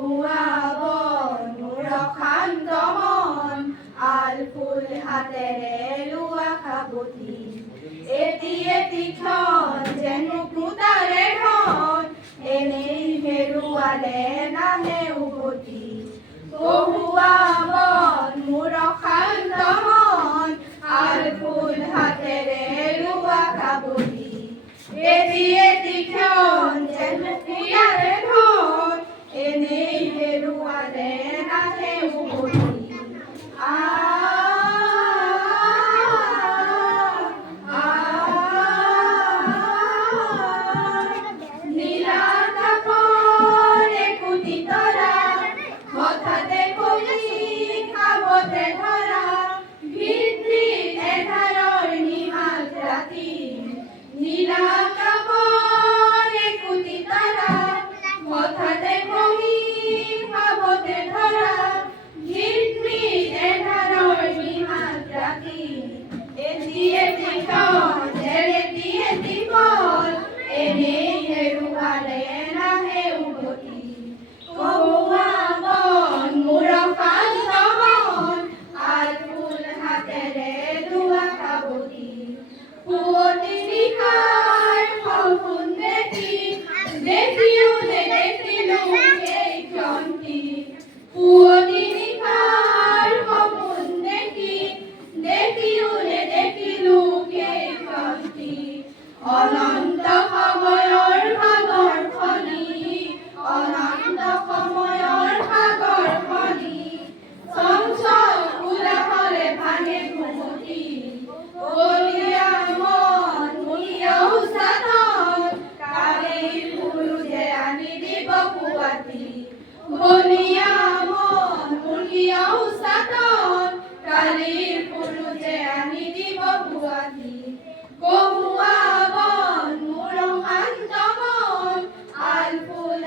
কহুৱা বন মোৰ অশান্ত মন আল ফুল হাতেৰে লোৱা সাৱটি এটি এটি ক্ষণ যেন মুকুতাৰে ধন এনেই হেৰুৱালে নাহে উভতি কহুৱা বন মোৰ অশান্ত মন আল ফুল হাতেৰে লোৱা সাৱটি এটি এটি ক্ষণ যেন মুকুতাৰে ধন এনেই হেৰুৱালে নাহে উভতি অনন্ত সময়ৰ সাগৰ খনি অনন্ত সময়ৰ সাগৰ খনি চঞ্চল উলাহৰে ভাঙে ঘুমটি বলিয়া মন মুলিয়া উচাতন কালিৰ পুৰুষে আনি দিব পুৱাতি বলিয়া মন মুলিয়া উচাতন কালিৰ পুৰুষে আনি দিব পুৱাতি কহুৱা বন মোৰ অশান্ত মন আল ফুল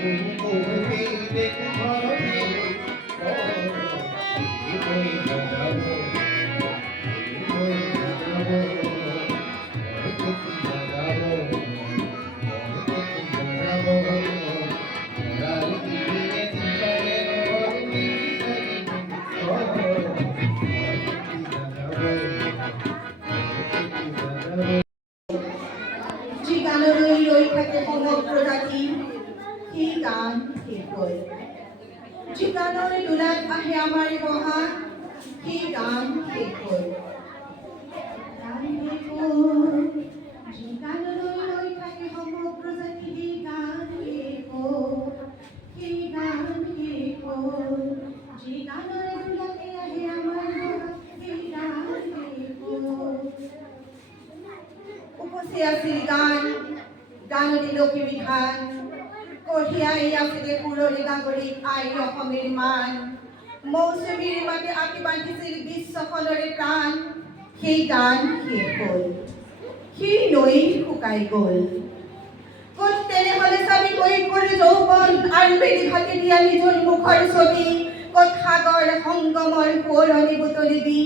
Thank you. আহে আমাৰ বহাগ সেই গান শেষ হ'ল যি গানলৈ লৈ থাকে সমগ্ৰ জাতি সেই গান শেষ হ'ল সেই গান শেষ হ'ল যি গানৰে দুলকে আহে আমাৰ বহাগ সেই গান শেষ হ'ল উপচি আছিল গান গাননি লোকে বিধান কঢ়িয়াই আছিলে পুৰণি নাগৰিক আই অসমীৰ মান মৌচুমীৰ মাতে আঁকি বান্ধিছিল বিশ্বখনৰে প্ৰাণ সেই গান শেষ হ'ল সেই নৈ শুকাই গ'ল ক'ত তেনেহ'লে চাবি কৈশোৰ যৌৱন আৰু বেলি ভাতি দিয়া নিজৰ মুখৰ ছবি ক'ত সাগৰ সংগমৰ সোঁৱৰণি বুটলিবি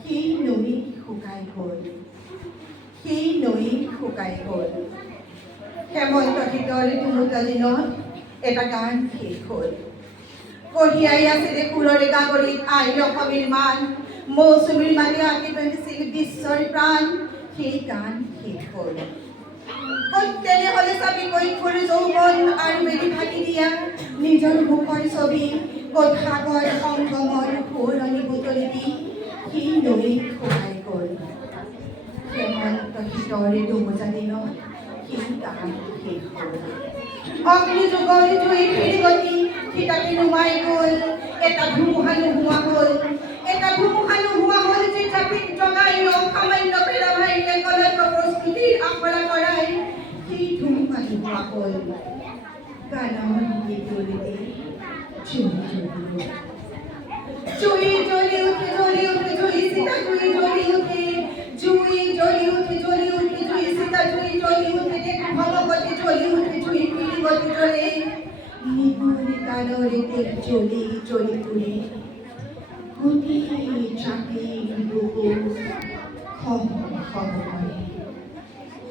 সেই নৈ শুকাই গ'ল সেই নৈ শুকাই গ'ল হেমন্ত শীতল দুমোটা দিনত এটা গান শেষ হ'ল কঢ়িয়াই আছিলে সুৰৰে গাগৰিত আই অসমীৰ মান মৌচুমীৰ মাতে আঁকি বান্ধিছিল বিশ্বৰ প্ৰাণ সেই গান শেষ হ'ল ক'ত তেনেহ'লে চাবি কৈশোৰ যৌৱন আৰু বেলি ভাটি দিয়া নিজৰ মুখৰ ছবি ক'ত সাগৰ সংগমৰ সোঁৱৰণি বুটলিবি সেই নৈ শুকাই গ'ল হেমন্ত শীতৰে দুমোটা দিনত অগ্নি যুগৰ জুই ফিৰি গতি সীতাকে নুমাই গ'ল এটা ধুমুহা নোহোৱা হ'ল যে জাপিত জগাই সামান্য পেৰা ভাইৰে কলক প্ৰস্তুতিৰ আখৰা কৰাই সেই ধুমুহা নোহোৱা হ'ল গানৰ গীতলৈকে জুই জ্বলি উঠে জুই সীতা জুই জ্বলি উঠে জুই জ্বলি উঠে জুই সীতা জুই জ্বলি উঠে ভগবতী জ্বলি উঠে জুই পিরিগতি জ্বলে নিপুণি কালরে তেল জ্বলি পুড়ে গুটি চাপি বুকু খম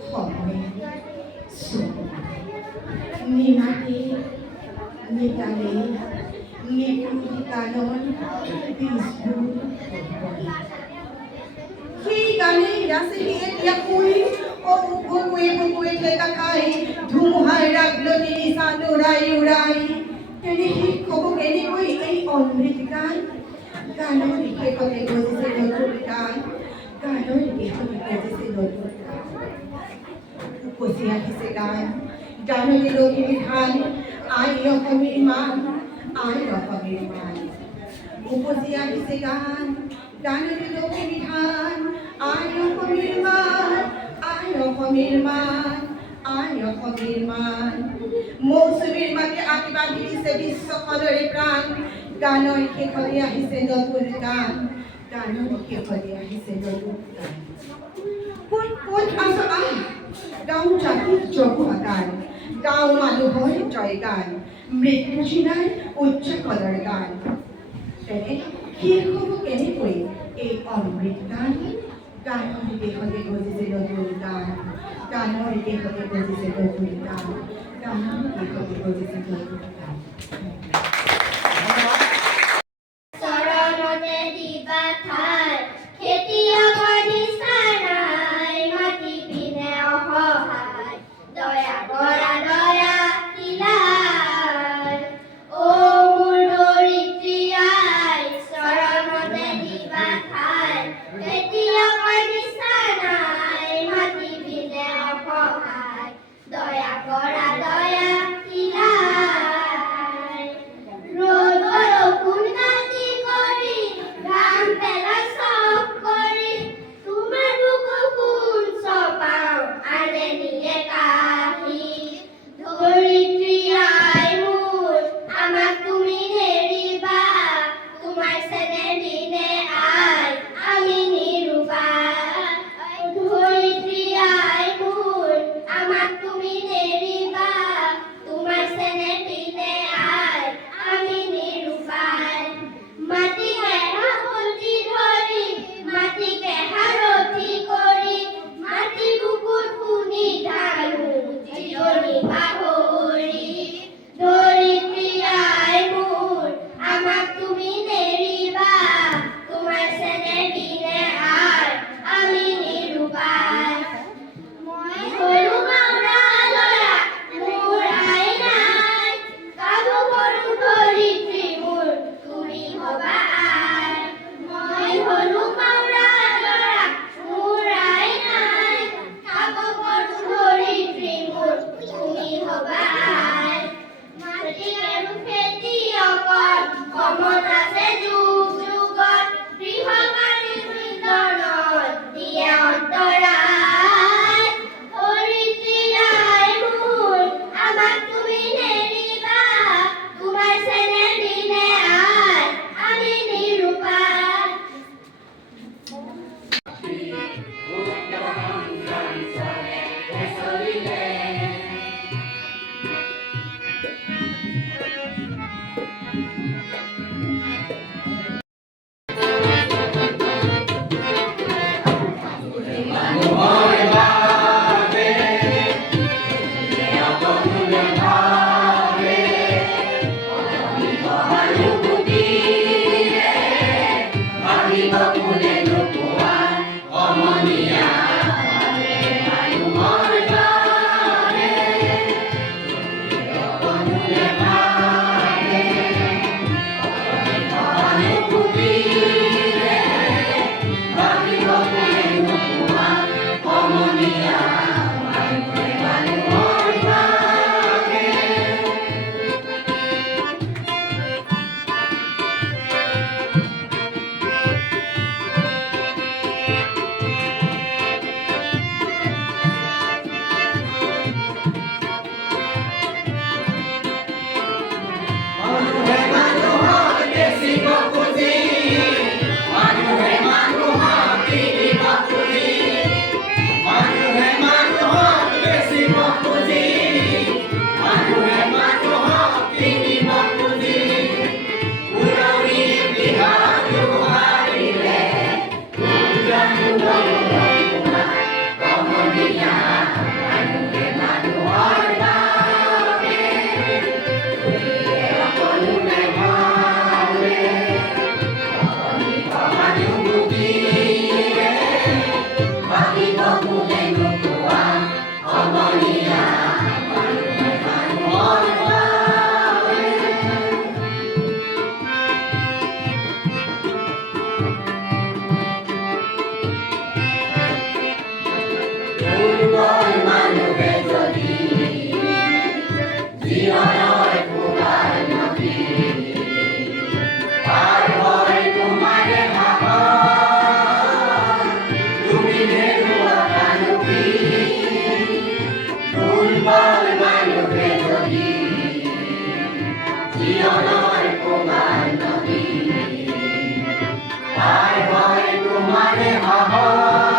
সময় নিমাতে নিতালে নিপুণি কালর বীজবোৰ সেই গানে ৰাসে এতিয়া কুই ও বুকুয়ে ঠেকা খাই ধুমুহাৰ ৰাগলনি নিচান উৰাই তেনে শেষ হ'ব কেনেকৈ এই অমৃত গান গানৰ শেষতে গজিছে নতুন গান উপচি আহিছে গান গাননি লোকে বিধান আই অসমীৰ মান উপচি আহিছে গান গাননি লোকে বিধান আই অসমীৰ মান মৌচুমীৰ মাতে আঁকি বান্ধি দিছে বিশ্বখনৰে প্ৰাণ গানৰ শেষলৈ আহিছে নতুন গান কোন আছ গাঁও জাতিৰ জগুৱা গাঁও মানুহৰ জয় গান মৃত্যু চিনাৰ উচ্চাকলৰ গান তেনে শেষ হ'ব কেনেকৈ এই অমৃত গান গানৰ দেশতে গজিছে নতুন গান গানৰ দেশতে গজিছে নতুন গান চৰণতে দিবা ঠাই খেতিয়কৰ নিচা নাই মাটি পিনে অসহায় দয়া কৰা দয়া কিলাই অ মোৰ ধৰিত্ৰী আই চৰণতে দিবা ঠাই খেতিয়কৰ নিচা নাই মাটি পিনে অসহায় দয়া কৰা দয়া কিলাই তোমাৰে হাহা